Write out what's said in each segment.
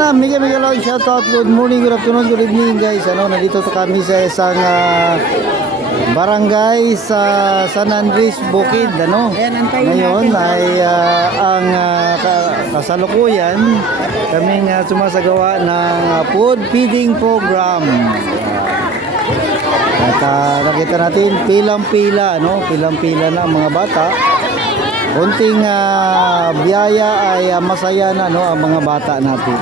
Ayan, mega loud shoutout. Good morning, good afternoon, good evening guys. Nandito kami sa isang barangay sa San Andres, Bukid. Ngayon ay ang kasalukuyan kaming sumasagawa ng food feeding program. At nakita natin pilang-pila, pilang-pila na ang mga bata. Kunting biyaya ay masaya na ang mga bata natin.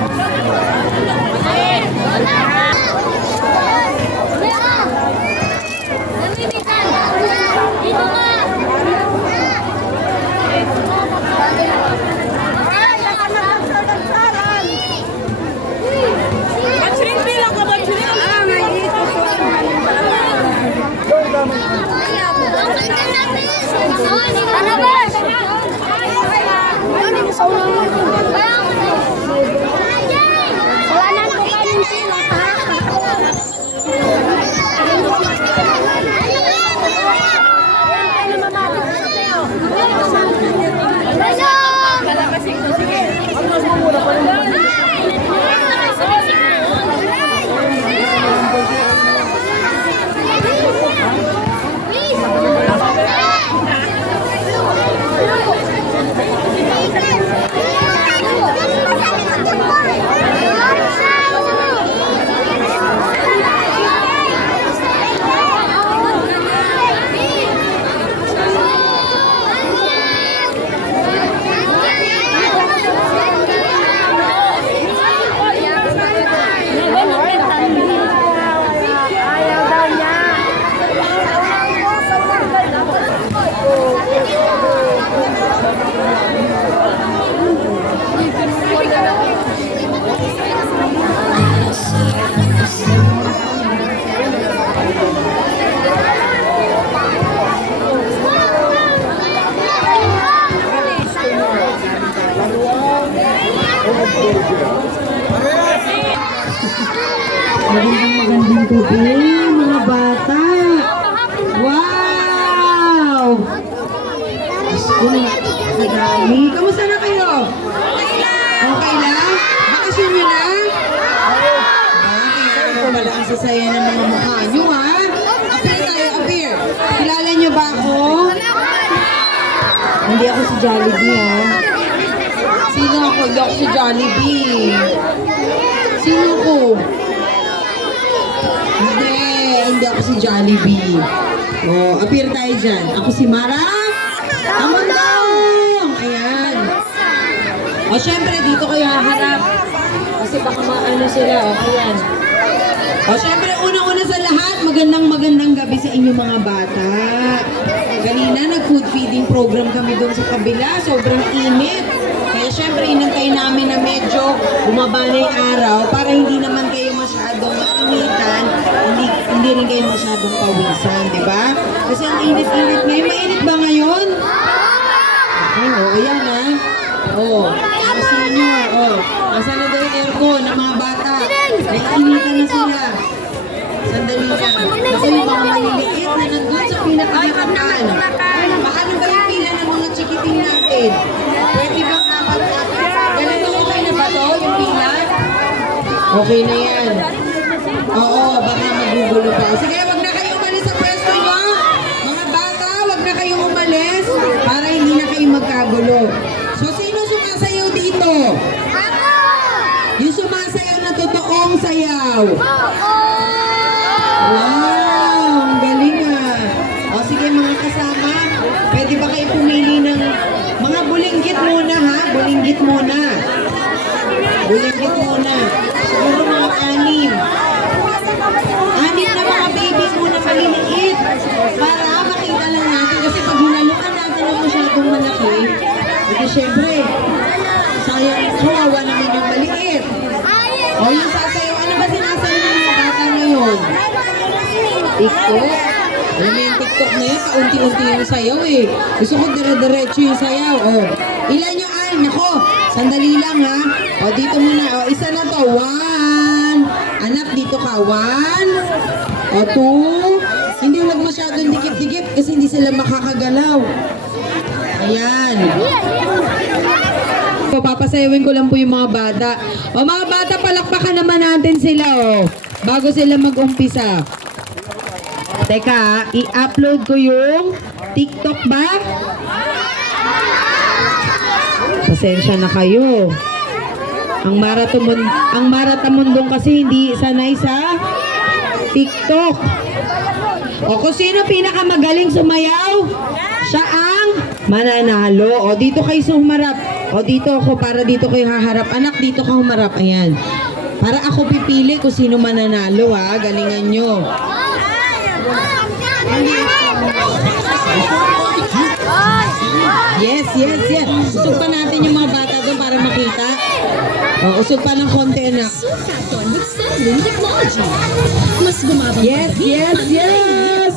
Magandang gabi, mga bata. Wow! Dami. Kamusta na kayo? Okay lang? Bakasyon nyo na? Wala ang sasaya ng mga mukha nyo, ha? Appear tayo, appear. Kilala nyo ba ako? Hindi ako si Jollibee, ha? Sino ako? Hindi ako si Jollibee. Sino ko? Hindi ako si Jollibee. Oh, appear tayo dyan. Ako si Mara Amandong! Ayan. O, syempre, dito kayo haharap. Kasi baka maano sila. O, ayan. O, syempre, unang-una sa lahat, magandang gabi sa inyo mga bata. Kanina, nag-food feeding program kami doon sa kabila. Sobrang init. Kaya syempre, inantay namin na medyo bumaba na yung araw para hindi naman kayo masyadong mainitan, hindi rin kayo masyadong pawisan, di ba? Kasi ang init-init ngayon. Mainit ba ngayon? Oo, ayan ha. Oo, kasi nyo ha. Oo, nasa na daw yung aircon ng mga bata. Naiinitan na sila. Sandali lang. Ako yung mga maliliit na nandun sa pinakakatan. Paano ba yung pila ng mga chikiting natin? Pwede bang ganito okay na ba to, yung pila? Okay na yan. Oo, baka magugulo pa. Sige, wag na kayo umalis sa pwesto nyo. Mga bata, wag na kayo umalis para hindi na kayo magkagulo. So, sino sumasayaw dito? Ako! Yung sumasayaw na totoong sayaw. Wow, ang galing ah. O sige mga kasama, pwede ba kayo pumili ng mga bulinggit muna ha? Bulinggit muna. Bulinggit muna. Siguro mga anim. Anim na mga baby muna maliliit. Para makita lang natin. Kasi pag hinaluan natin ang masyadong malaki, kasi syempre, sayang kawawa naman yung maliit. O yung sasayaw, ano ba sinasayaw ng mga bata ngayon? TikTok? Alam mo yung TikTok na yun, paunti-unti yung sayaw eh. Gusto ko dire-diretso yung sayaw. O, ilan yung ay? Nako, sandali lang ha. O, dito muna. O, isa na to. 1. Anak, dito ka. 1. O, 2. Hindi lang masyadong dikip-dikip kasi hindi sila makakagalaw. Ayan. Papapas pasayawin ko lang po yung mga bata. O mga bata, palakpakan naman natin sila bago sila mag-umpisa. Teka, i-upload ko yung TikTok ba? Pasensya na kayo. Ang Maratamundong kasi hindi sanay sa TikTok. O kung sino pinakamagaling sumayaw, siya ang mananalo. O dito kayo humarap. O dito ako, para dito kayo haharap. Anak, dito ka humarap. Ayan. Para ako pipili kung sino mananalo ha. Galingan nyo. Yes, yes, yes. Usog pa natin yung mga bata doon para makita. O, usog pa ng konti, anak. Yes, yes, yes.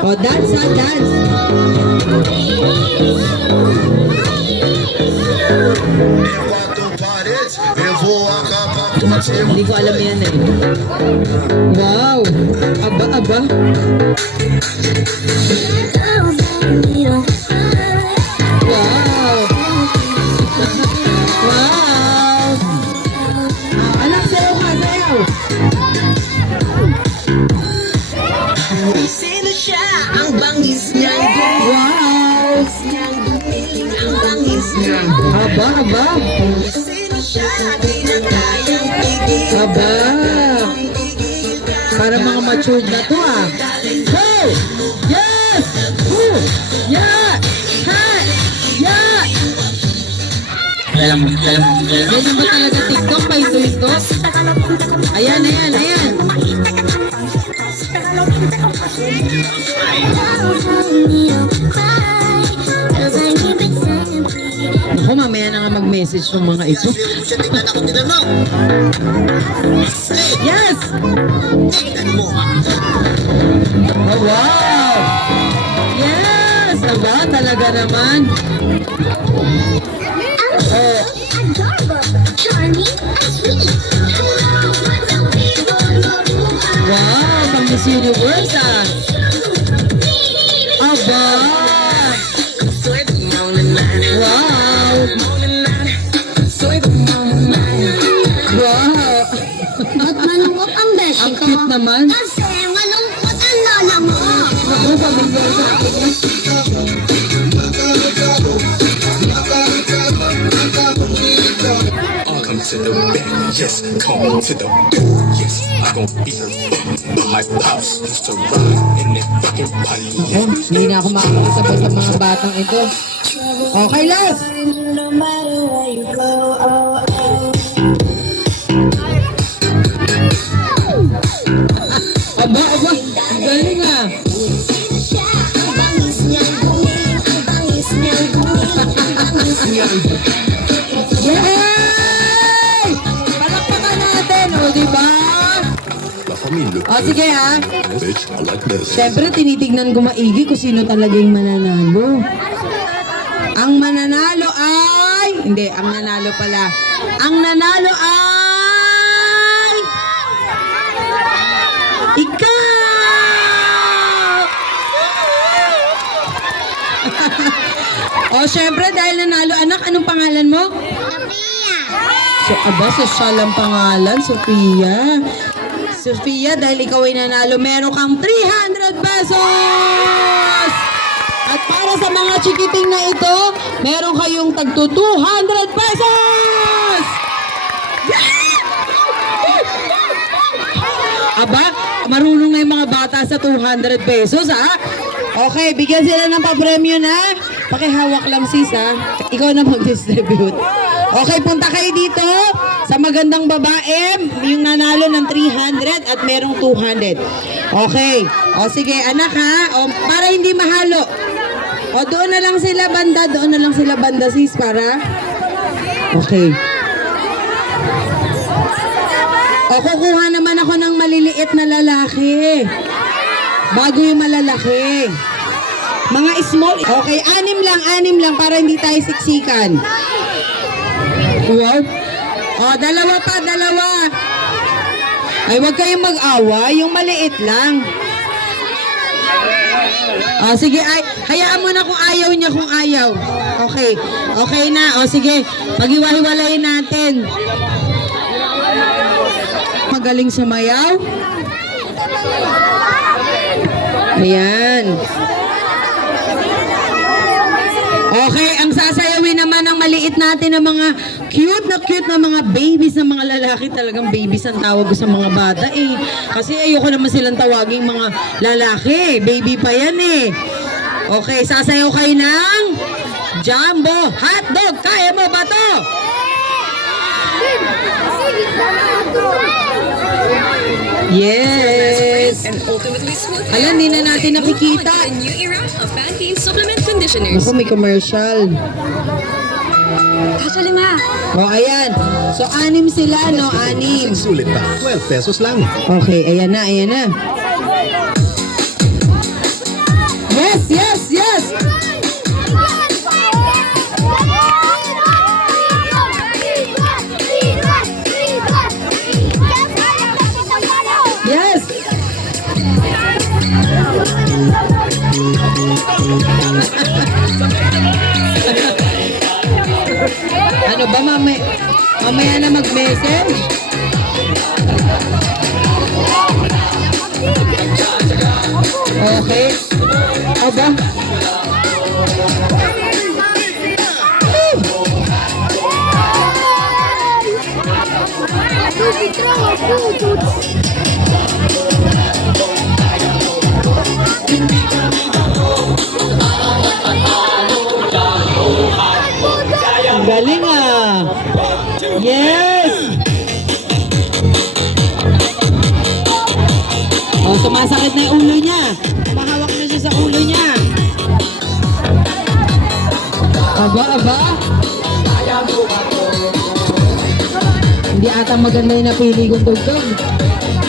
O, dance ha, dance. Hindi ko alam yan eh. Wow! Aba, aba. Wow! Wow! Anak, sayaw ka, sayaw! Sino siya? Ang bangis niya. Wow! Ang bangis niya. Aba, aba. Sino siya? Di na kayang pigil. Aba. Para mga matured na to ah. Go! Yes! Woo! Yeah! Ha! Yeah! Ganyan ba talaga TikTok? Paito-ito? Ayan, ayan, ayan. Ako, mamaya na nga mag-message ng mga ito. Yes! Oh, wow! Yes! Aba, talaga naman. Oh. Wow, pang Miss Universe ah. Aba! Wow! Wow! Ba't malungkot ang beshi Ang ko? cute naman. Kasi malungkot ang lola mo. Ako, pamilya sa akin. Come to the back, yes, come to the back, yes, I gon' be behind the house, used to ride in that fucking body, Ako, hindi na ako makakasabot sa mga batang ito. Okay, last! No matter where you go, oh, Aba, aba! Ang galing ah! ang bangis niyang gumiling, ang bangis niyang gumiling, ang bangis niyang Yay! Palakpakan natin, o diba? La famille, O sige ha. bitch, I like this. Siyempre, tinitignan ko maigi kung sino talaga yung mananalo. Ang mananalo ay... Hindi, ang nanalo pala. Ang nanalo ay... Ikaw! O, syempre, dahil nanalo, anak, anong pangalan mo? So, aba, sosyal ang pangalan, Sophia. Sophia, dahil ikaw ay nanalo, meron kang 300 pesos! At para sa mga chikiting na ito, meron kayong tagto 200 pesos! Aba, marunong na yung mga bata sa 200 pesos, ha? Okay, bigyan sila ng papremyo na. Pakihawak lang, sis, ha? Ikaw na mag-distribute. Okay, punta kayo dito sa magandang babae, yung nanalo ng 300 at merong 200. Okay. O sige, anak ha. O, para hindi mahalo. O doon na lang sila banda, sis, para. Okay. O kukuha naman ako ng maliliit na lalaki. Bago yung malalaki. Mga small. Okay, anim lang para hindi tayo siksikan. Wow. O, dalawa. Ay, wag kayong mag-awa. Yung maliit lang. O, sige. Ay, hayaan mo na kung ayaw niya, Okay. Okay na. O sige, pag-iwa-hiwalayin natin. Magaling sumayaw. Ayan. Okay, ang sasayawin naman ng maliit natin ng mga cute na mga babies ng mga lalaki. Talagang babies ang tawag ko sa mga bata eh. Kasi ayoko naman silang tawaging mga lalaki. Baby pa yan eh. Okay, sasayaw kayo ng Jumbo Hotdog. Kaya mo ba to? Yes! And ultimately smooth Alam, hindi na natin nakikita. a new era of Pantene supplement conditioners. Ako, may commercial. Kasya lima. O, ayan. So, 6 sila, no? 6. Sulit pa. 12 pesos lang. Okay, ayan na, ayan na. Yes, yes, yes! Yes! Ano ba, mamaya na mag-message? Okay. Aba. Ang galing ah. Yes! Oh, sumasakit na yung ulo niya. Mahawak na siya sa ulo niya. Aba, aba. Hindi ata maganda yung napili kong tugtog.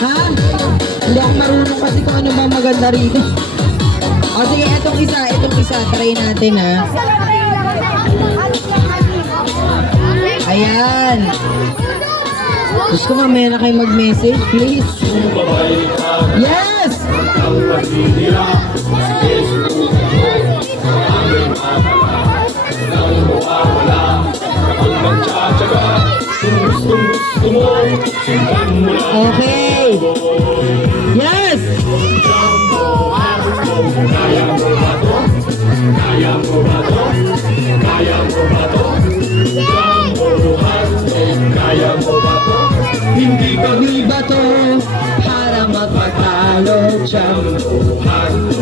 Ha? Hindi ako marunong kasi kung ano ba maganda rito. O sige, itong isa. Try natin ha. Ayan. Diyos ko, mamaya na kayo mag-message, please. Yes! Okay. Yes! Hindi ba to para magpatalo dyan?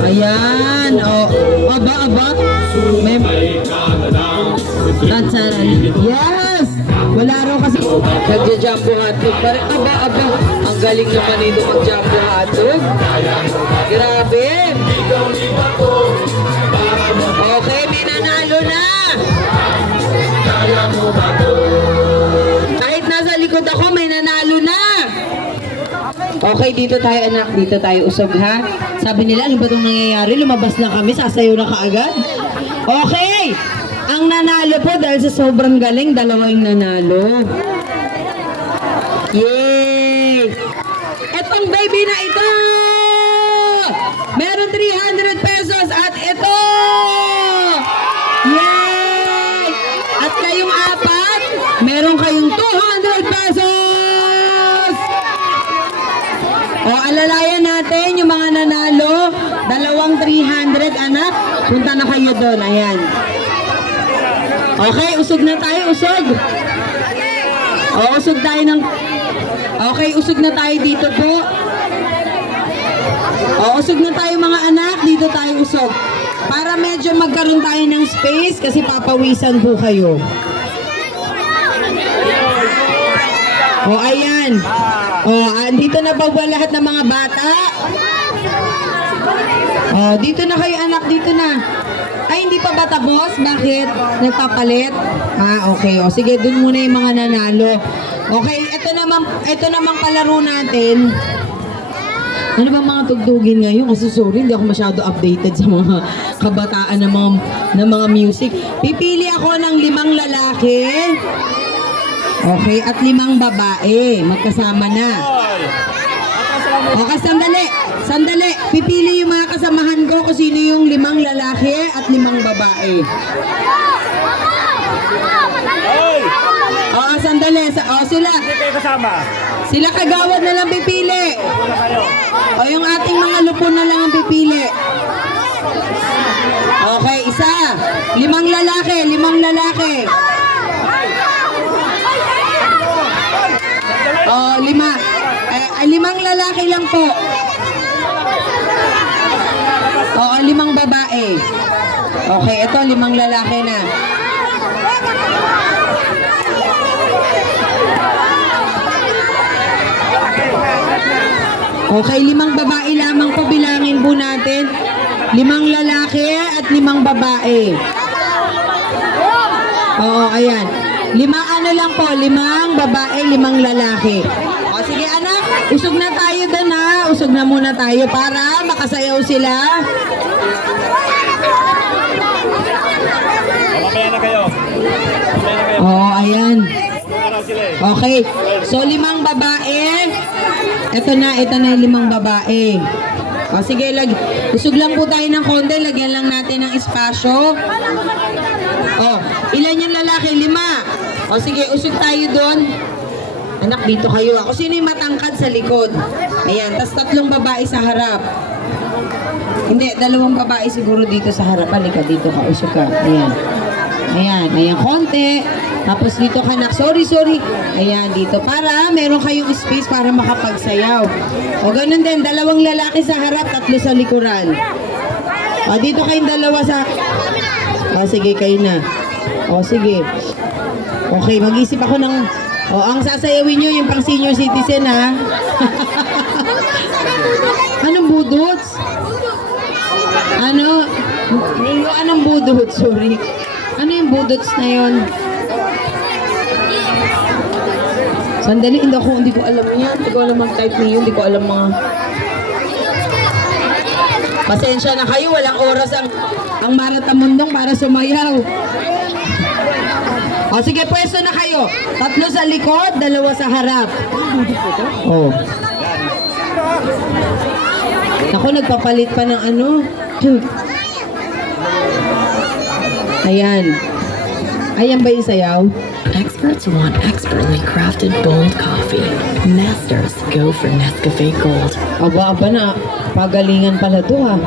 Ayan, aba. May yes! Wala raw kasi nagja-jumbo hotdog pa rin. Aba. Ang galing naman nito mag-jumbo hotdog. Grabe! Okay, may nanalo na! Kahit nasa likod ako, may nanalo na! Okay, dito tayo anak, dito tayo usog ha. Sabi nila, ano ba itong nangyayari? Lumabas na kami, sasayaw na kaagad. Okay! Ang nanalo po dahil sa sobrang galing, dalawa yung nanalo. Yay! Etong baby na ito! Meron 300 pesos at ito! Yay! At kayong apat, meron kayong 200 pesos! O, alalayan natin yung mga nanalo. Dalawang 300, anak. Punta na kayo doon. Ayan. Okay, usog na tayo. Usog. O, usog tayo ng... Okay, usog na tayo dito po. O, usog na tayo mga anak. Dito tayo usog. Para medyo magkaroon tayo ng space kasi papawisan po kayo. O, ayan. O, dito na ba lahat ng mga bata? O, dito na kayo anak, dito na. Ay, hindi pa ba tapos? Bakit? Nagpapalit? Okay. O, sige, dun muna yung mga nanalo. Okay, ito namang palaro natin. Ano ba mga tugtugin ngayon? Kasi sorry, hindi ako masyado updated sa mga kabataan ng mga music. Pipili ako ng 5 lalaki. Okay, at 5 babae. Magkasama na. Okay, sandali. Pipili yung mga kasamahan ko kung sino yung 5 lalaki at 5 babae. Sandali. Sila. Sila kagawad na lang pipili. O yung ating mga lupon na lang ang pipili. Okay, isa. 5 lalaki. 5 lalaki. O, 5. 5 lalaki lang po. Oo, 5 babae. Okay, ito 5 lalaki na. Okay, 5 babae lamang po, bilangin po natin. 5 lalaki at 5 babae. Oo, ayan. 5 ano lang po, 5 babae, 5 lalaki. O sige anak, usog na tayo doon ha. Usog na muna tayo para makasayaw sila. Mamaya na kayo. Oo, ayan. Okay, so 5 babae. Ito na yung 5 babae. O sige, usog lang po tayo ng konti. Lagyan lang natin ng espasyo. O, ilan yung lalaki? 5. O sige, usog tayo doon. Anak, dito kayo. Ako sino yung matangkad sa likod? Ayan, tas 3 babae sa harap. Hindi, 2 babae siguro dito sa harap. Halika, dito ka, usog ka. Ayan. Ayan, konti. Tapos dito ka na, sorry. Ayan, dito. Para meron kayong space para makapagsayaw. O ganun din, 2 lalaki sa harap, 3 sa likuran. O dito kayong 2 sa... O sige, kayo na. O sige. Okay, mag-isip ako ng... O, ang sasayawin nyo yung pang senior citizen, ha? Anong budots? Anong budots? Sorry. Ano yung budots na yun? Sandali, hindi ko alam yan. Hindi ko alam mag-type niyo. Hindi ko alam mga... Pasensya na kayo. Walang oras ang Maratamundong para sumayaw. O sige, pwesto na kayo. 3 sa likod, 2 sa harap. Oh. Ako, nagpapalit pa ng ano. Ayan. Ayan ba yung sayaw? Experts want expertly crafted bold coffee. Masters go for Nescafe Gold. Aba na. Pagalingan pala to ha.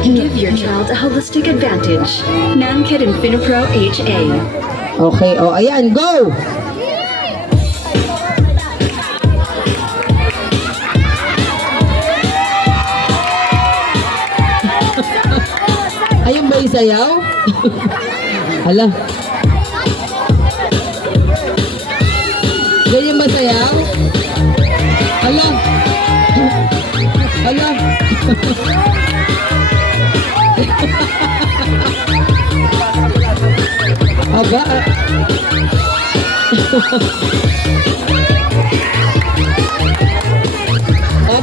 Give your child a holistic advantage. Nankit Infinipro HA. Okay, ayan, go! Ayun ba yung sayaw? Hala. Ganyan ba sayaw? Hala. Aba.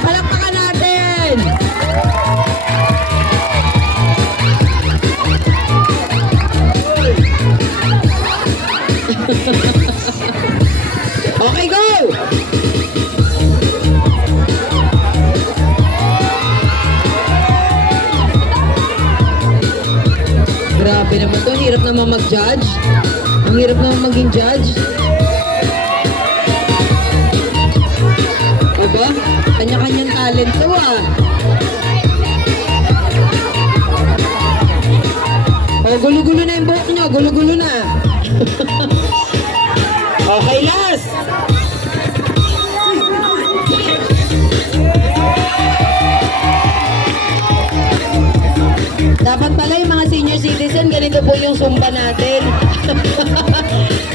Palakpakan natin. Okay, go! Grabe naman to. Ang hirap naman mag-judge. Ang hirap naman maging judge. Diba? Kanya-kanyang talent to ah. O, gulo-gulo na yung buhok nyo. Gulo-gulo na. Okay, last. Dapat pala yung mga senior citizen, ganito po yung sumba natin.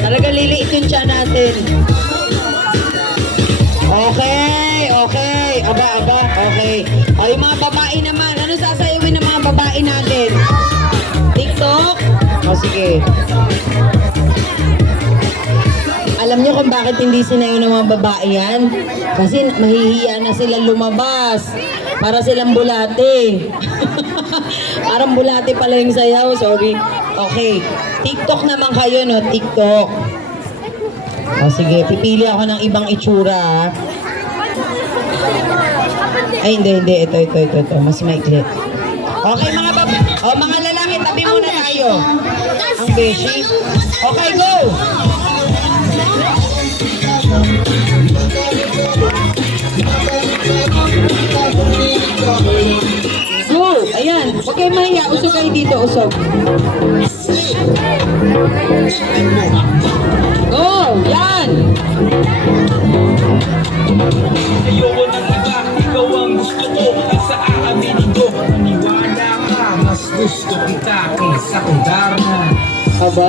Talaga liliit yung tiyan natin. Okay. Aba, okay. O, yung mga babae naman. Ano sasayawin ng mga babae natin? TikTok? O, sige. Alam nyo kung bakit hindi sinayaw ng mga babae yan? Kasi mahihiya na sila lumabas. Para silang bulate. Parang bulate pala yung sayaw. Sorry. Okay. TikTok naman kayo, no? TikTok. O sige, pipili ako ng ibang itsura. Ay, hindi. Ito. Mas maikli. Okay, mga babae. O, mga lalaki, tabi muna tayo. Ang beshi. Okay, go! Go! Ayan. Huwag kayo mahiya. Usog kayo dito. Usog. Go! Yan! Ayoko ng iba, ikaw ang gusto ko. At sa aaminin ko, maniwala ka. Mas gusto kita kaysa kung darna. Aba?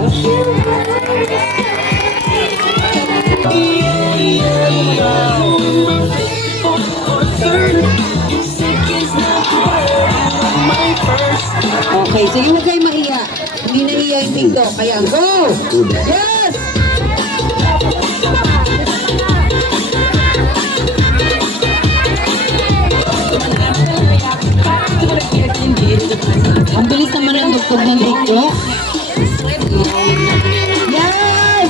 Okay, sige, huwag kayo mahiya. Hindi nahiya yung TikTok. Kaya, go! Yes! Ang bilis naman ang dugtog ng TikTok. Yes!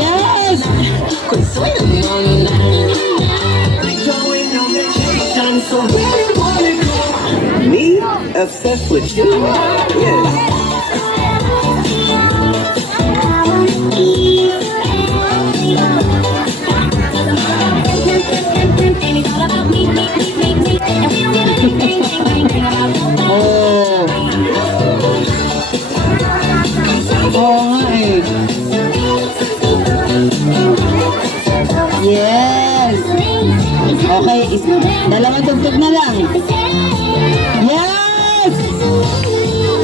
Yes! Me? Obsessed with you? Yeah. Oh. Oo nga eh. Yes. Okay, dalawang tugtog na lang. Yes!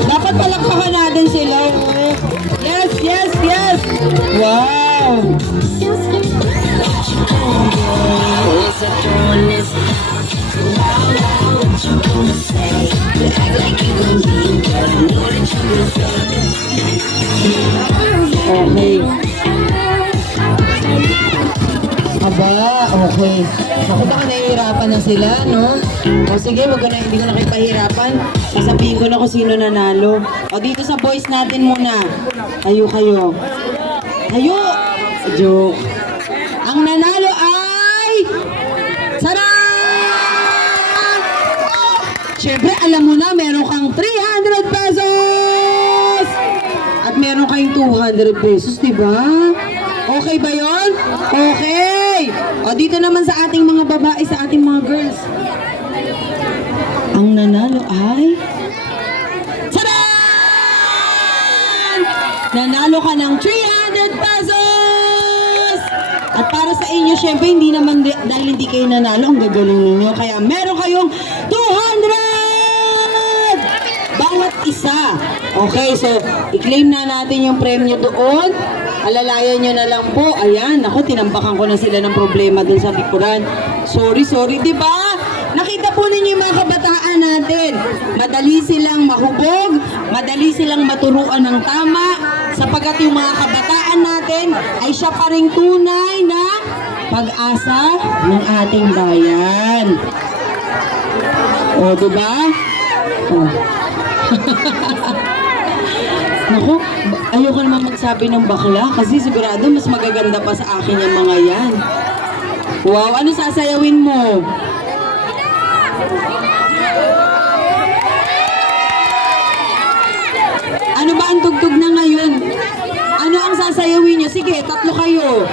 Dapat palakpakan natin sila. Oh. Yes, yes, yes! Wow! Okay. Aba, okay. Ako baka nahihirapan na sila, no? O sige, hindi ko na kayo pahirapan. Sasabihin ko na kung sino nanalo. O dito sa boys natin muna. Tayo kayo. Tayo! Joke. Ang nanalo ay... Sarap! Siyempre, alam mo na, meron kang 300 pesos! At meron kayong 200 pesos, di ba? Okay ba yon? Okay! O dito naman sa ating mga babae, sa ating mga girls. Ang nanalo ay... Tadaan! Nanalo ka ng 300 pesos! At para sa inyo, syempre, hindi naman dahil hindi kayo nanalo, ang gagaling ninyo. Kaya meron kayong 200! Bawat isa. Okay, so i-claim na natin yung premyo doon. Alalayan nyo na lang po. Ayan, ako, tinampakan ko na sila ng problema dun sa likuran. Sorry, di ba? Nakita po ninyo yung mga kabataan natin. Madali silang mahubog, madali silang maturuan ng tama, sapagkat yung mga kabataan natin ay siya pa ring tunay na pag-asa ng ating bayan. O, diba? O. Naku, ayoko naman magsabi ng bakla kasi sigurado mas magaganda pa sa akin yung mga yan. Wow, ano sasayawin mo? Ano ba ang tugtog na ngayon? Ano ang sasayawin niyo? Sige, tatlo kayo.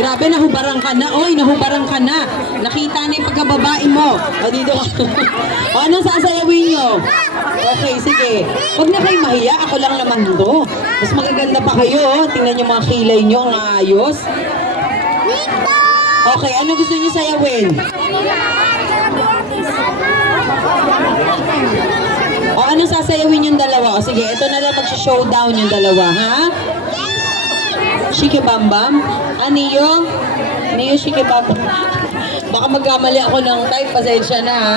Grabe, nahubarang ka na. Oy, nahubarang ka na. Nakita na yung pagkababae mo. O, dito ka. O, anong sasayawin nyo? Okay, sige. Huwag na kayo mahiya. Ako lang naman to. Mas magaganda pa kayo. Tingnan nyo mga kilay nyo. Ang ayos. Okay, ano gusto nyo sayawin? O, anong sasayawin yung dalawa? O, sige, ito na lang mag-showdown yung dalawa, ha? Shiki Bam Bam? Niyo Shiki Bam Bam. Baka magkamali ako ng type, pasensya na ha.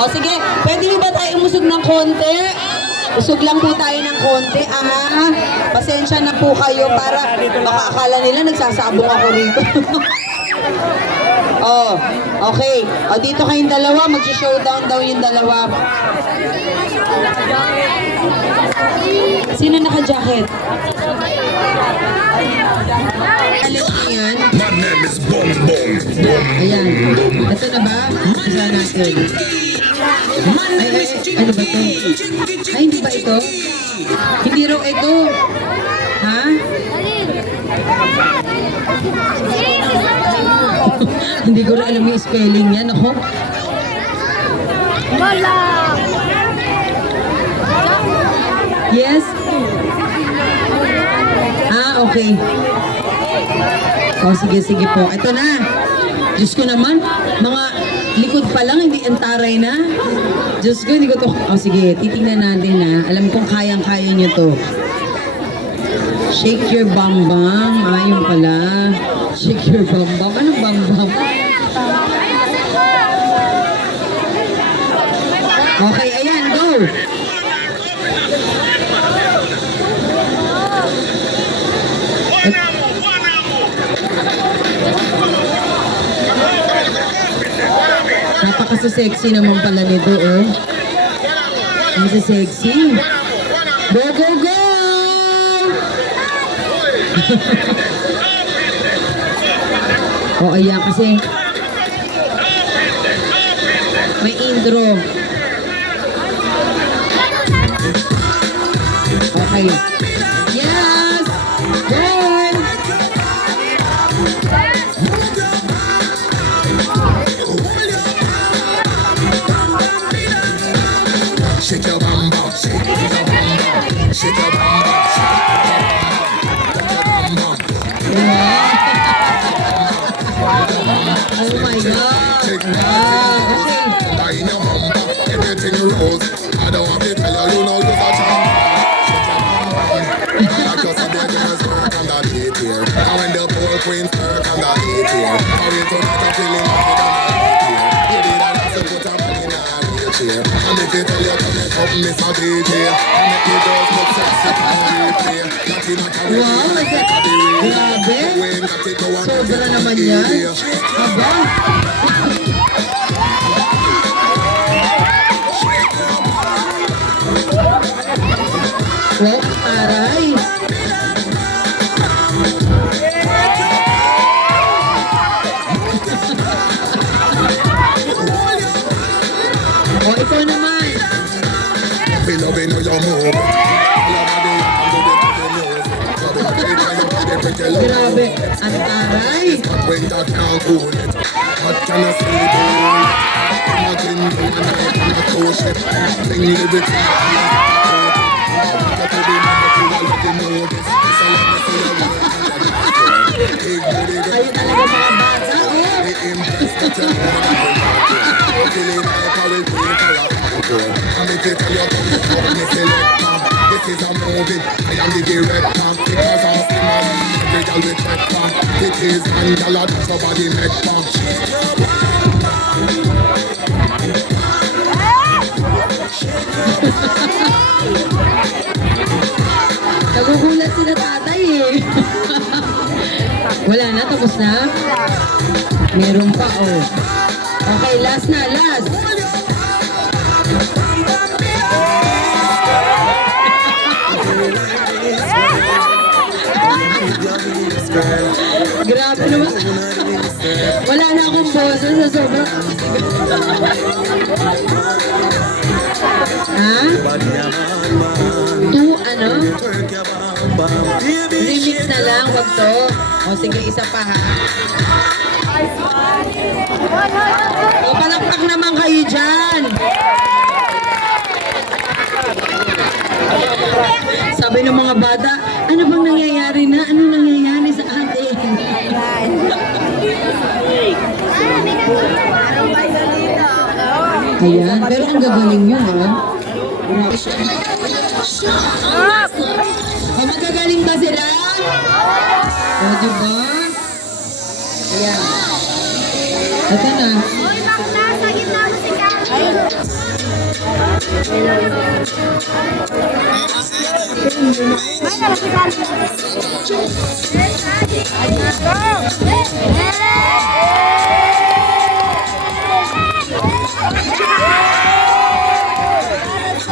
O sige, pwede ba tayo umusog ng konti? Usog lang po tayo ng konti, pasensya na po kayo para baka akala nila nagsasabong ako rito. Oh, okay. O dito kayong dalawa, mag-showdown daw yung dalawa. Sino naka-jacket? My name is Boom Boom. Ayan. Ito na ba? Isa natin. Ano ba ito? Ay, hindi ba ito? Hindi raw ito. Ha? Hindi ko na alam yung spelling yan. Ako. Yes? Ah, okay. Oh, sige po. Ito na. Diyos ko naman, mga likod pa lang, hindi antaray na. Diyos ko, hindi ko to. Oh, sige, titingnan natin na. Alam kong kayang-kaya niyo to. Shake your bam bam. Ah, yun pala. Shake your bam bam. Anong bam bam? Okay, ayan, go! Napaka-sexy naman pala nito, oh. Sexy. Go, go, go! Oh, ayan, kasi may intro. Okay. Yes! Go! Shake your bum bum, shake your bum bum, shake your bum bum, Oh my God! shake your bum bum. Okay. Buy your bum bum, everything rolls. I don't have to tell you, you know you're a champ. Shake your bum bum. I just a big girls work on that beat here. And when the poor queens work on that beat here. How we tonight I'm feeling happy that I'm here. You did a lot to put a money in a wheelchair. And if you tell you come and come, Miss a DJ. And make the girls look sexy on replay. Not in a carry. Wow, grabe. Sobra naman yan. Aba. Wow, aray. O, ikaw naman. Bino your move. Grabe. Ang aray. When that can't hold it, what can I say to you? Imagine you and I on a toast it. Sing lyrics and got to be mad to all of the know this. It's a lot of big booty girl. Kayo talaga mga bata, oh. The impress that you want. Feeling like I will be for a girl. And if you tell your company selector, this is a movie. I am the director because I'm the man. Every girl with vector. It is Angela, somebody make fun. Nagugulat sila tatay eh. Wala na, tapos na? Meron pa, oh. Okay, last na, last. Grabe naman. Wala na akong boses sa sobrang. Ha? Ano? Remix na lang, wag to. O sige, isa pa ha. O palakpak naman kayo dyan. Sabi ng mga bata, ano bang nangyayari na? Ano nangyayari sa atin? Ayan, pero ang gagaling yun ha. Magagaling ba sila? O, diba? Ayan. Ito na.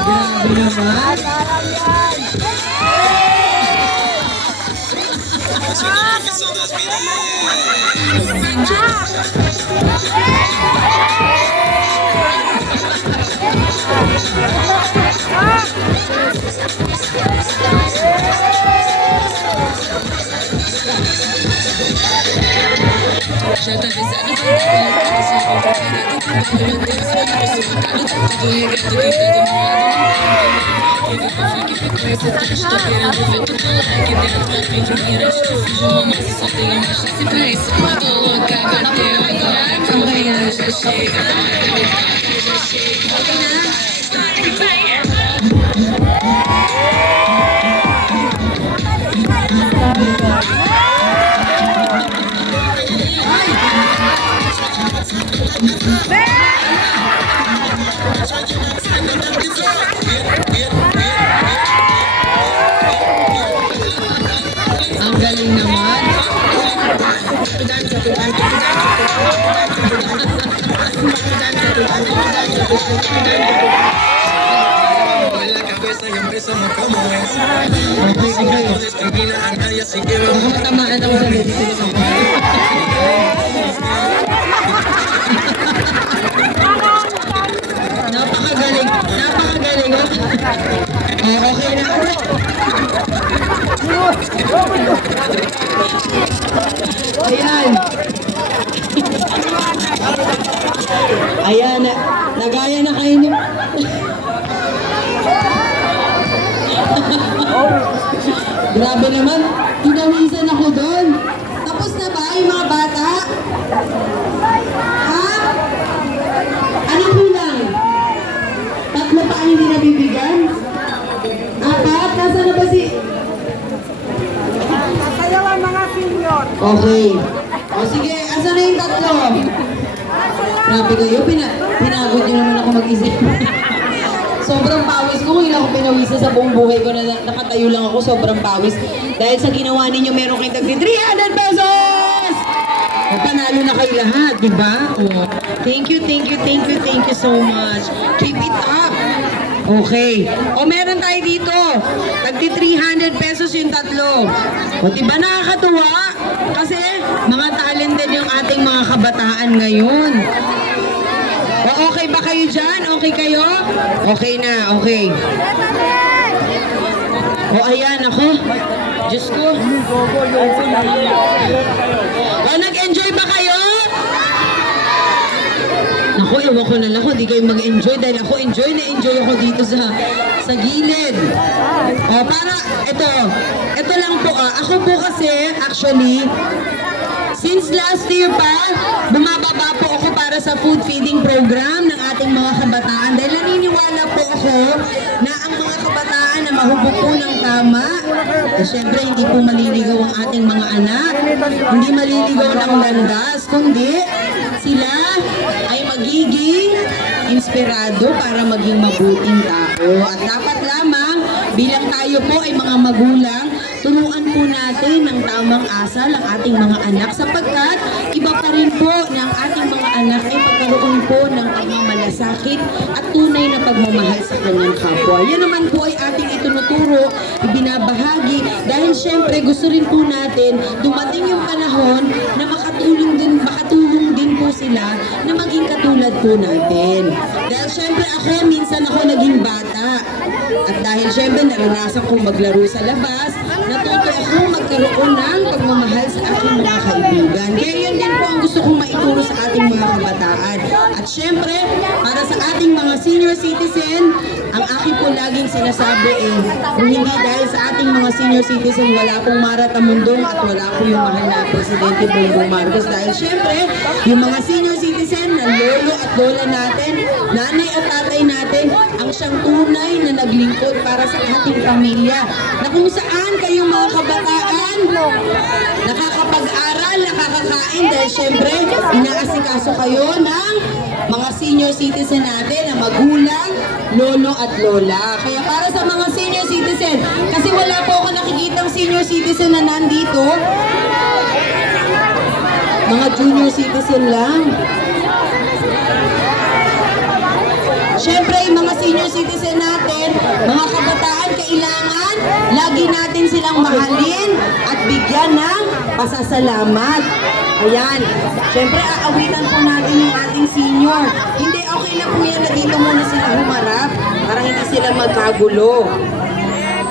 Grabe naman. Ang galing naman. Tamaan ako sa medicine ako. Napakagaling. Napakagaling. Okay na. Ayan. Ayan. Nagaya na kayo niyo. Grabe naman. Tinawisan ako doon. Tapos na ba yung mga bata? Ha? Anong kulang? Tatlo pa ang hindi nabibigyan? Apat? Nasaan na ba si... Okay. O sige, asan na yung tatlo? Grabe kayo, pinagod nyo naman ako mag-isip. Sobrang pawis ko, hindi ako pinawisan sa buong buhay ko na nakatayo lang ako, sobrang pawis. Dahil sa ginawa ninyo, meron kayong tagli 300 pesos! O, panalo na kayo lahat, di ba? O, thank you so much. Keep it up. Okay. O, meron tayo dito. Tagli 300 pesos yung tatlo. O, di ba nakakatuwa? Kasi, mga talented yung ating mga kabataan ngayon. O, okay ba kayo dyan? Okay kayo? Okay na, okay. O, ayan ako. Diyos ko. O, nag-enjoy ba kayo? Naku, ewan ko na lang kung di kayo mag-enjoy dahil ako enjoy ako dito sa gilid. O, para, ito lang po, ako po kasi, actually, since last year pa, bumababa po ako para sa food feeding program ng ating mga kabataan dahil naniniwala po ako na ang mga kabataan na mahubog po ng tama, syempre hindi po maliligaw ang ating mga anak, hindi maliligaw ng landas, kundi sila ay magiging inspirado para maging mabuting tao. At dapat lamang, bilang tayo po ay mga magulang, turuan po natin ng tamang asal ang ating mga anak sapagkat iba pa rin po ng ating mga anak ay pagkaroon po ng pagmamalasakit at tunay na pagmamahal sa kanyang kapwa. Yan naman po ay ating itinuturo, ibinabahagi dahil syempre gusto rin po natin dumating yung panahon na makatulong din po sila na maging katulad po natin. Dahil syempre ako, minsan ako naging bata. At dahil syempre naranasan kong maglaro sa labas, natuto ako magkaroon ng pagmamahal sa aking mga kaibigan. Kaya yun din po ang gusto kong maituro sa ating mga kabataan. At syempre, para sa ating mga senior citizen, ang aking po laging sinasabi kung hindi dahil sa ating mga senior citizen, wala pong Mara Tamundong at wala po yung mahal na Presidente Bongbong Marcos. Dahil syempre, yung mga senior citizen na lolo at lola natin, nanay at tatay natin, ang siyang tunay na naglingkod para sa ating pamilya. Na kung saan kayong mga kabataan, nakakapag-aral, nakakakain, dahil syempre, inaasikaso kayo ng mga senior citizen natin na magulang, lolo at lola. Kaya para sa mga senior citizen, kasi wala po ako nakikitang senior citizen na nandito, mga junior citizen lang. Siyempre, yung mga senior citizen natin, mga kabataan, kailangan lagi natin silang mahalin at bigyan ng pasasalamat. Ayan. Siyempre, aawitan po natin yung ating senior. Hindi, okay na po yan na dito muna sila humarap para hindi sila magkagulo.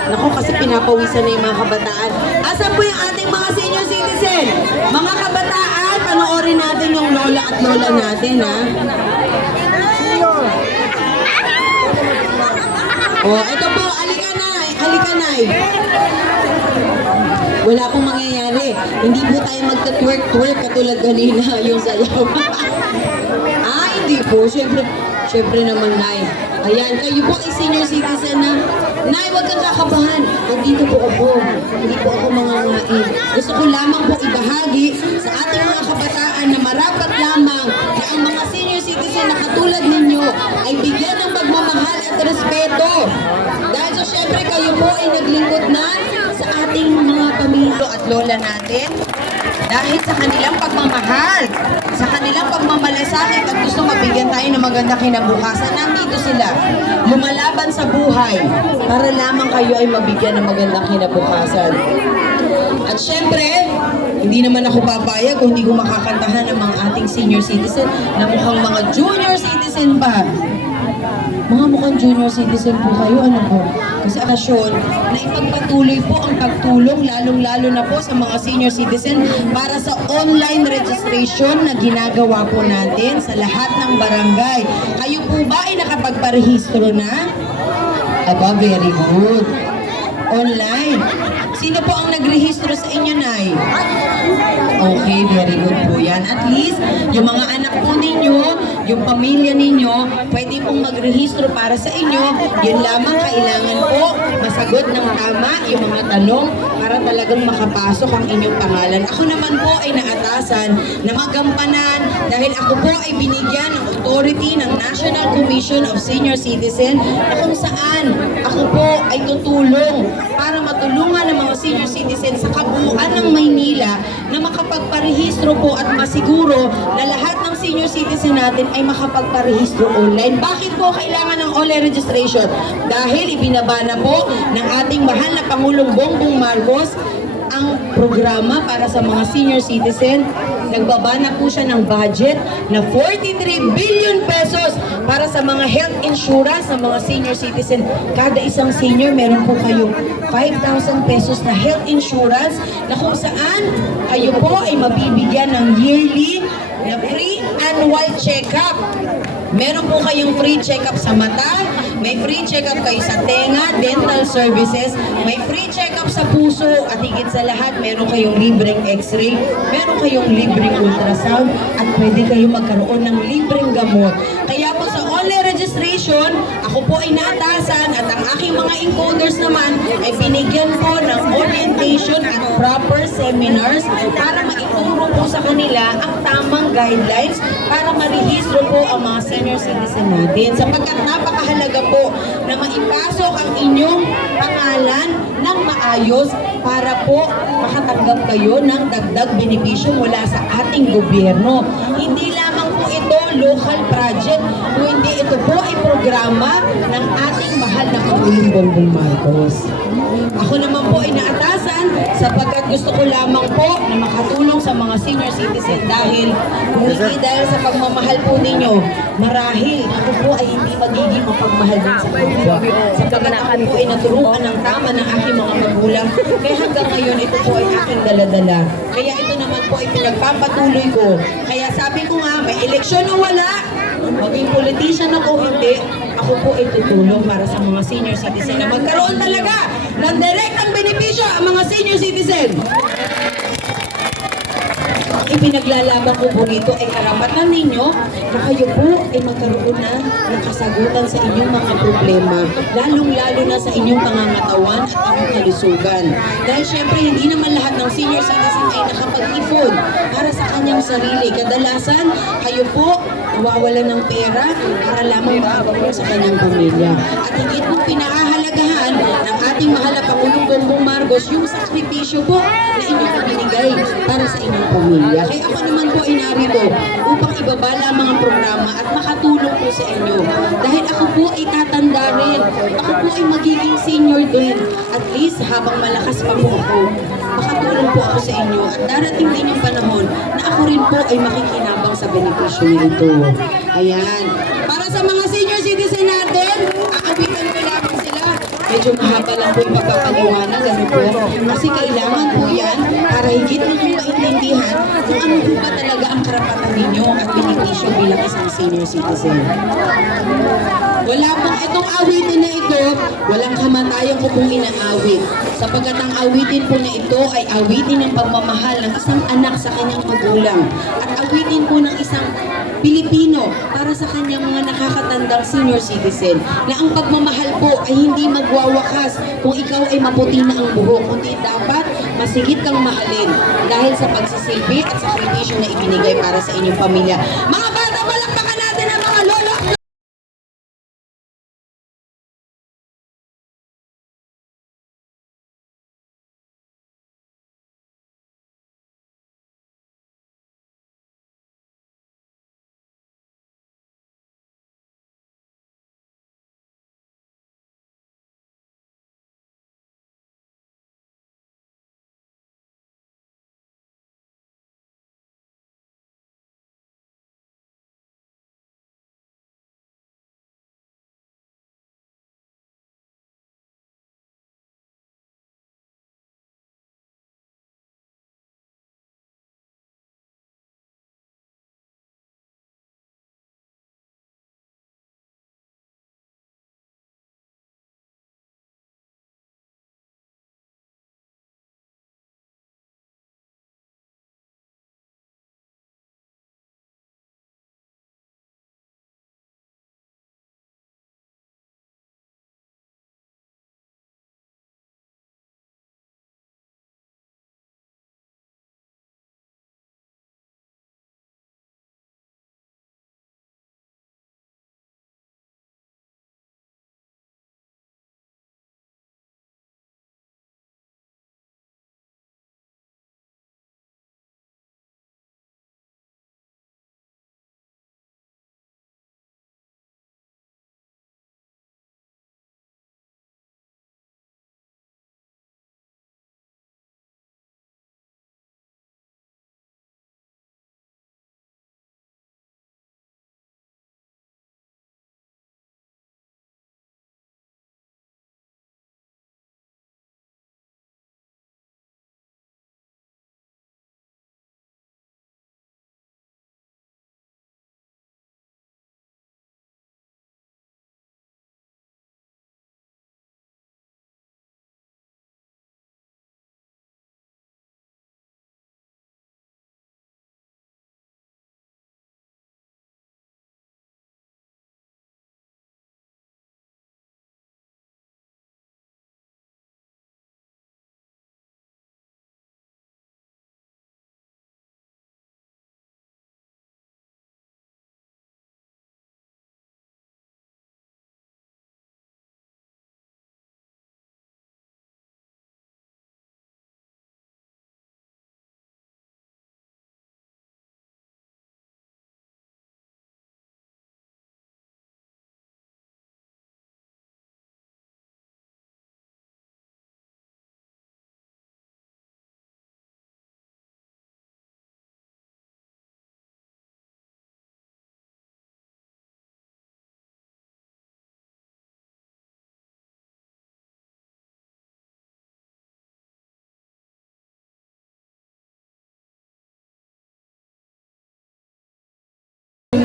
Naku, kasi pinapawisan na yung mga kabataan. Asan po yung ating mga senior citizen? Mga kabataan, panoorin natin yung lola at lola natin, ha? Oh, ito po, alikanay, alikanay. Wala pong mangyayari. Hindi po tayo magka-twerk-twerk katulad kanina yung sayaw. Hindi po. Siyempre naman, Nay. Ayan, kayo po ay senior citizen na. Nay, huwag kang kakabahan. Nandito po ako. Hindi po ako mangangain. Gusto ko lamang po ibahagi sa ating mga kabataan na marapat lamang na ang mga senior citizen na katulad ninyo ay bigyan ng pagmamahal at respeto. Dahil so, syempre, kayo po ay naglingkod na sa ating mga pamilya at lola natin. Dahil sa kanilang pagmamahal, sa kanilang pagmamalasakit at gusto mabigyan tayo ng maganda kinabukasan, nandito sila, lumalaban sa buhay para lamang kayo ay mabigyan ng magandang kinabukasan. At syempre, hindi naman ako papayag kung hindi ko makakantahan ng mga ating senior citizen na mukhang mga junior citizen pa. Mga mukhang junior citizen po kayo, ano po? Kasi akasyon na ipagpatuloy po ang pagtulong, lalong-lalo na po sa mga senior citizen para sa online registration na ginagawa po natin sa lahat ng barangay. Kayo po ba ay nakapagparehistro na? Aba, very good. Online. Sino po ang nagrehistro sa inyo, Nay? Okay, very good po yan. At least, yung mga anak po ninyo, yung pamilya ninyo, pwede pong magrehistro para sa inyo. Yun lamang, kailangan po masagot ng tama yung mga tanong para talagang makapasok ang inyong pangalan. Ako naman po ay naatasan na magampanan dahil ako po ay binigyan ng authority ng National Commission of Senior Citizen na kung saan ako po ay tutulong para matulungan ng mga senior citizen sa kabuuan ng Maynila na makapagparehistro po at masiguro na lahat ng senior citizen natin ay makapagparehistro online. Bakit po kailangan ng online registration? Dahil ibinaba na po ng ating mahal na Pangulong Bongbong Marcos ang programa para sa mga senior citizen. Nagbaba na po siya ng budget na 43 billion pesos para sa mga health insurance ng mga senior citizen. Kada isang senior, meron po kayong 5,000 pesos na health insurance na kung saan kayo po ay mabibigyan ng yearly na free annual check-up. Meron po kayong free check-up sa mata, may free check-up kayo sa tenga, dental services, may free check-up sa puso, at higit sa lahat, meron kayong libreng x-ray, meron kayong libreng ultrasound, at pwede kayong magkaroon ng libreng gamot. Kaya po sa online registration, ako po ay naatasan at ang aking mga encoders naman ay binigyan po ng orientation at proper seminars para maituro po sa kanila ang tamang guidelines para marehistro po ang mga senior citizen natin. Sapagkat napakahalaga po na maipasok ang inyong pangalan ng maayos para po makatanggap kayo ng dagdag benepisyo mula sa ating gobyerno. Hindi lamang po ito local project, kundi ito po ay programa ng ating mahal na Pangulong Bongbong Marcos. Ako naman po ay naatasan sapagkat gusto ko lamang po na makatulong sa mga senior citizen dahil hindi dahil sa pagmamahal po ninyo, marahil ako po ay hindi magiging mapagmahal din sa kapwa. Sapagkat ako po ay naturuan ng tama ng aking mga magulang, kaya hanggang ngayon ito po ay aking daladala. Kaya ito naman po ay pinagpapatuloy ko. Kaya sabi ko nga, may eleksyon o wala, maging politician ako hindi, ako po ay tutulong para sa mga senior citizen na magkaroon talaga ng direktang benepisyo ang mga senior citizen. Ang ipinaglalaban ko po dito ay karapatan ninyo na kayo po ay magkaroon ng kasagutan sa inyong mga problema, lalong-lalo na sa inyong pangangatawan at inyong kalusugan. Dahil syempre hindi naman lahat ng senior citizen ay nakapag-ipon para sa kanyang sarili. Kadalasan, kayo po nawawalan ng pera para lamang makatulong sa kanyang pamilya. At higit pong pinaahalagahan ng ating mahal na Pangulong Bongbong Marcos yung sakripisyo po na inyong binigay para sa inyong pamilya. Kaya ako naman po ay narito upang ibaba lamang ang programa at makatulong po sa inyo. Dahil ako po ay tatanda rin. Ako po ay magiging senior din. At least habang malakas pa po ako, makatulong po ako sa inyo. At darating din yung panahon na ako rin po ay makikinabang sa benepisyo na ito. Ayan. Para sa mga senior citizen natin, aabitan ko lamang sila. Medyo mahaba lang po yung pagpapaliwanag. Ano po? Kasi kailangan po yan para higit ninyong maintindihan kung ano po ba talaga ang karapatan ninyo at benepisyo bilang isang senior citizen. Wala pong itong awitin na ito, walang kamatayan ko pong inaawit. Sapagkat ang awitin po na ito ay awitin ng pagmamahal ng isang anak sa kanyang magulang. At awitin po ng isang Pilipino para sa kanyang mga nakakatandang senior citizen na ang pagmamahal po ay hindi magwawakas kung ikaw ay maputi na ang buhok, kundi dapat masigit kang mahalin dahil sa pagsisilbi at sakripisyo na ibinigay para sa inyong pamilya. Mga bata, palakpakan natin ang mga lolo!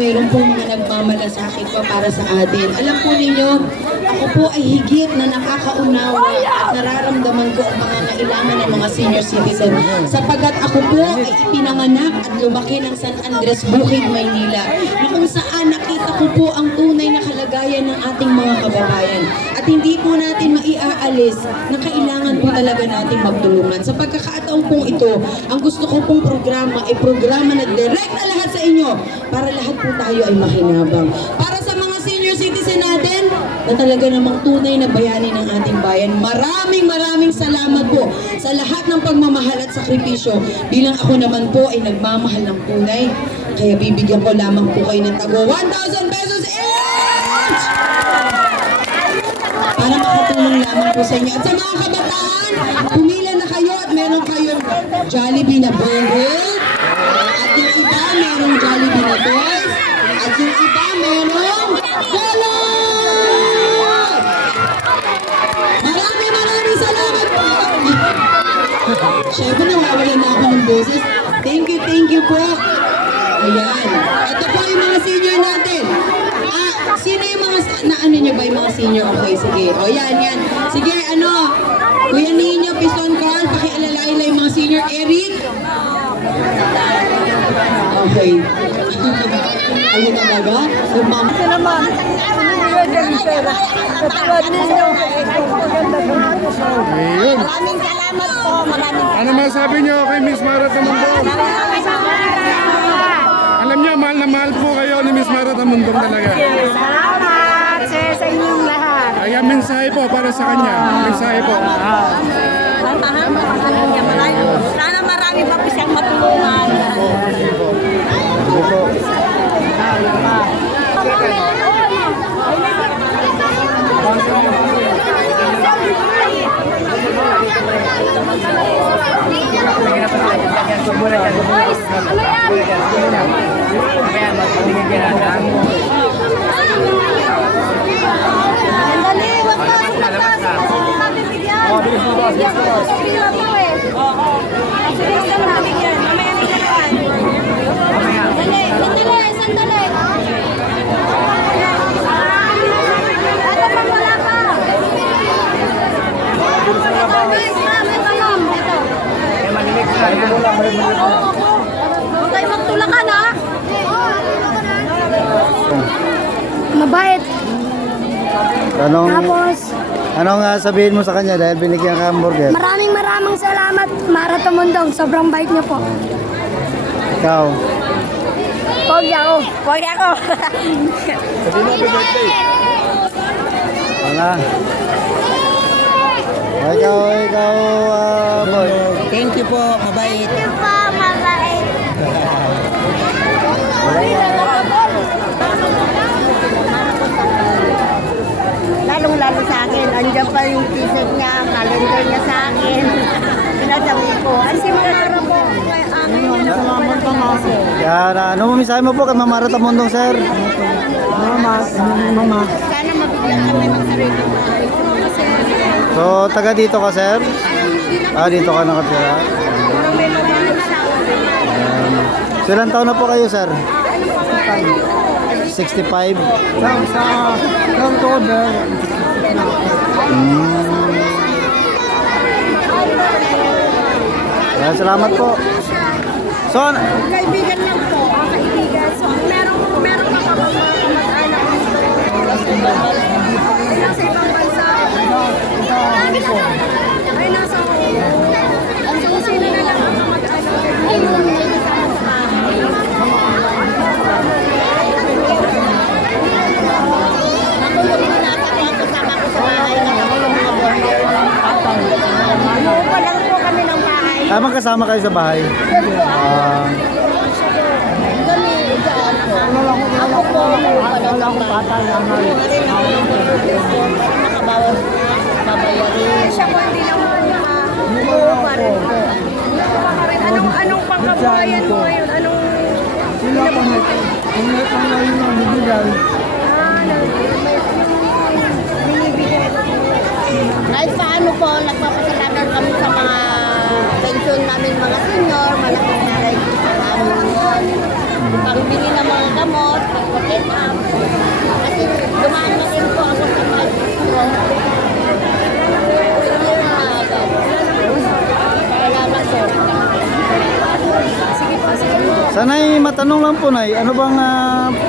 mayroon pong mga nagmamalasakit pa para sa atin. Alam po ninyo, ako po ay higit na nakakaunawa at nararamdaman ko ang mga kailangan ng mga senior citizen sapagkat ako po ay ipinanganak at lumaki ng San Andres, Bukid, Maynila na kung saan nakita ko po ang tunay na kalagayan ng ating mga kababayan at hindi po natin maiaalis na kailangan po talaga natin magtulungan. Sa pagkakataon pong ito, ang gusto ko pong programa ay programa na direct na lahat sa inyo para lahat po tayo ay makinabang. Para sa mga senior citizen natin na talaga namang tunay na bayani ng ating bayan, maraming salamat po sa lahat ng pagmamahal at sakripisyo. Bilang ako naman po ay nagmamahal ng tunay, kaya bibigyan ko lamang po kayo ng tago 1,000 pesos each! Para makatulong lamang po sa inyo. At sa mga kabataan, pumila na kayo at meron kayong Jollibee na burger. At yung iba, merong Jollibee na toys. At yung iba, merong Golo! Maraming salamat po! Siyempre, nawawalan na ako ng boses. Thank you po. Ayan. Ito po yung mga senior natin. Sino yung mga, ano nyo ba yung mga senior? Okay, sige. O yan. Sige, Kuya Nino, Piston Carl, pakialalay yung mga senior. Eric? Okay. Ayun talaga? Maraming salamat po. Ano masabi niyo kay Miss Mara Tamundong? Alam niyo, mahal na mahal po kayo ni Miss Mara Tamundong talaga. Salamat sa inyong lahat. Kaya mensahe po para sa kanya. Mensahe po. Sana marami pa po siyang matulungan. Sandali, wag ka sumatas. Sandali. Ito pang wala ka. Huwag kayo magtulakan, ha? Mabait. Tapos, Anong sabihin mo sa kanya dahil binigyan ka hamburger? maraming salamat, Mara Tamundong. Sobrang bait niyo po. Ikaw? Pogi ako. Wala. Ikaw, boy. Thank you po, mabait. Mabait. Lalong-lalo sa akin. Andiyan pa yung t-shirt niya, calendar niya sa akin. Sinasabi ko, ay si Mara po. Yan, ano mo mensahe mo po kay Mama Mara Tamundong, sir? Mama. Sana mabigyan kami ng sarili bahay. So, taga dito ka, sir? Dito ka nakatira. So, ilang taon na po kayo, sir? 65? Sa October. Salamat po. So, Kaibigan lang po. Kaibigan. So, meron pa pa mag-anak nasa ibang bansa. Ay, nasa sino na lang ang mag-anak. magkasama kayo sa bahay? Ako po, wala akong bata na nakabawas babayarin. Siya po hindi naman pa rin. Anong pangkabuhayan mo ngayon? Anong kahit paano po, nagpapasalamat kami sa mga pensyon namin mga senior, malaking naray sa amin yun. Pangbili ng mga gamot, Dumaan na rin po ako sa Magistro. Salamat po. Sanay, matanong lang po, Nay, ano bang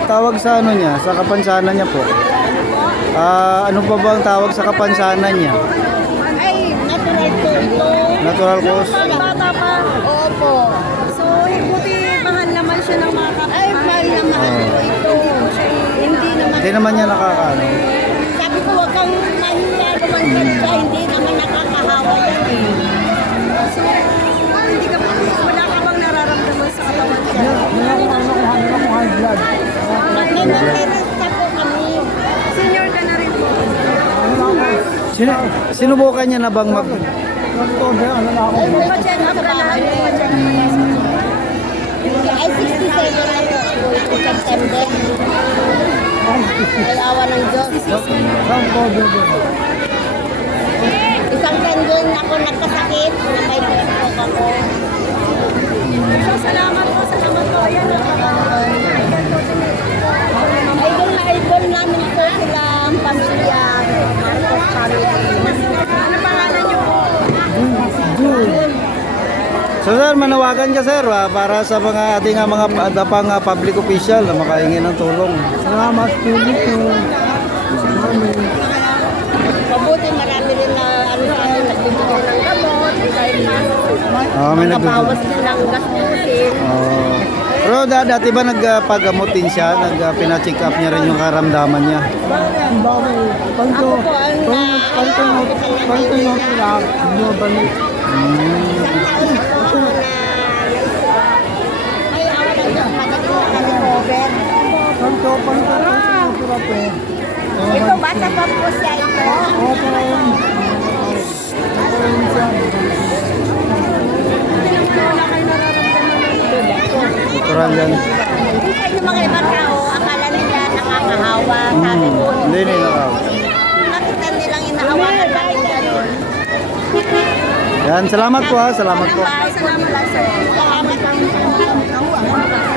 tawag sa ano niya, sa kapansanan niya po? Ano pa bang tawag sa kapansanan niya? Ay, natural po ito. Natural cause? Bata pa. Opo. So, buti mahal naman siya ng mga kapatid. Ay, mahal na mahal po ito. Hindi naman. Hindi naman niya nakakaano. Sabi ko, huwag kang mahiya lumantad ka. Hindi naman nakakahawa yan eh. So, hindi ka wala ka bang nararamdaman sa katawan niya? Nag-maintenance na po kami. Senior ka na rin po. Sinubukan niya na bang mag... Pa-check up ka na. Ay, 67 na po ako ito September. Ay, awa ng Diyos. Isang tendon ako nagkasakit na may stroke ako. So, salamat po. Ayan, Idol namin po sila ang pamilya. Marcos family. ano pangalan niyo po? So sir, manawagan ka sir para sa mga ating mga adapang public official na makahingi ng tulong. Salamat po dito. Mabuti marami rin na ano sa amin, nagbibigay ng gamot. Dahil May nakabawas din ng gastusin. Pero dati ba nagpagagamot din siya? Pina-check up niya rin yung karamdaman niya? Ako po ang may awa ng Diyos, pagdating na kami cover. Ito, bata pa po siya ito. Natural yan. Kasi yung mga ibang tao, akala nila nakakahawa. Sabi ko, Hindi nila. nakita nilang inahawakan namin gano'n. Yan, salamat po ha. Salamat po. Salamat lang sa salamat lang.